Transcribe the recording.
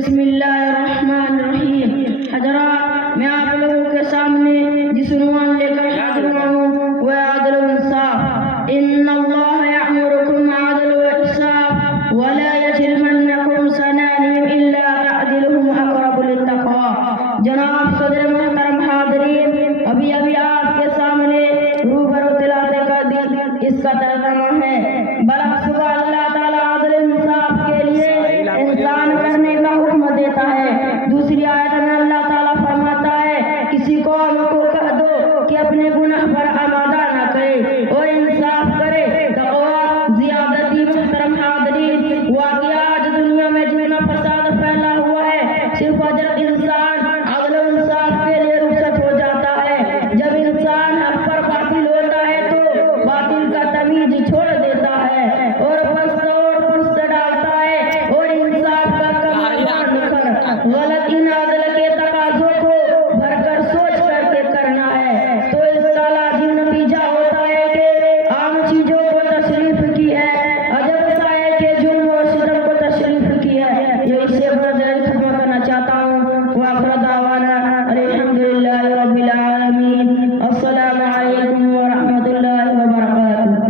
بسم اللہ الرحمن الرحیم۔ حضرات، میں آپ لوگوں کے سامنے جس عنوان لے کر حاضر ہوا ہوں وہ عدل و انصاف۔ ان اللہ یأمرکم بالعدل والإحسان ولا یجرمنکم شنآن الا تعدلوا اقرب للتقوی۔ جناب صدر محترم حاضرین، ابھی آپ کے سامنے روبرو تلاوت کر دی، اس کا ترجمہ ہے: برابر صبح اللہ تعالیٰ عدل انصاف کے لیے انسان کرنے کا حکم دیتا ہے۔ دوسری آیت میں اللہ تعالیٰ فرماتا ہے کسی قوم کو کہہ دو کہ اپنے گناہ پر آمادہ نہ کرے اور انصاف کرے۔ تقویٰ زیادتی۔ محترم حاضرین، واقعہ آج دنیا میں جتنا فساد پھیلا ہوا ہے، صرف اجر انسان عدل و انصاف کے لیے رخصت ہو جاتا ہے۔ جب انسان حق پر باطل ہوتا ہے تو باطل کا تمیز چھوڑ دیتا ہے اور پست ڈالتا ہے اور انصاف کا کمال نکھر غلط ان عدل کے تقاضوں کو بھر کر سوچ کر کے کرنا ہے تو اس کا لازم نتیجہ ہوتا ہے کہ عام چیزوں کو تشریف کی ہے، عجب سائے کے جرم اور ستم کو تشریف کی ہے۔ یہ اسے بڑا ختم کرنا چاہتا ہوں۔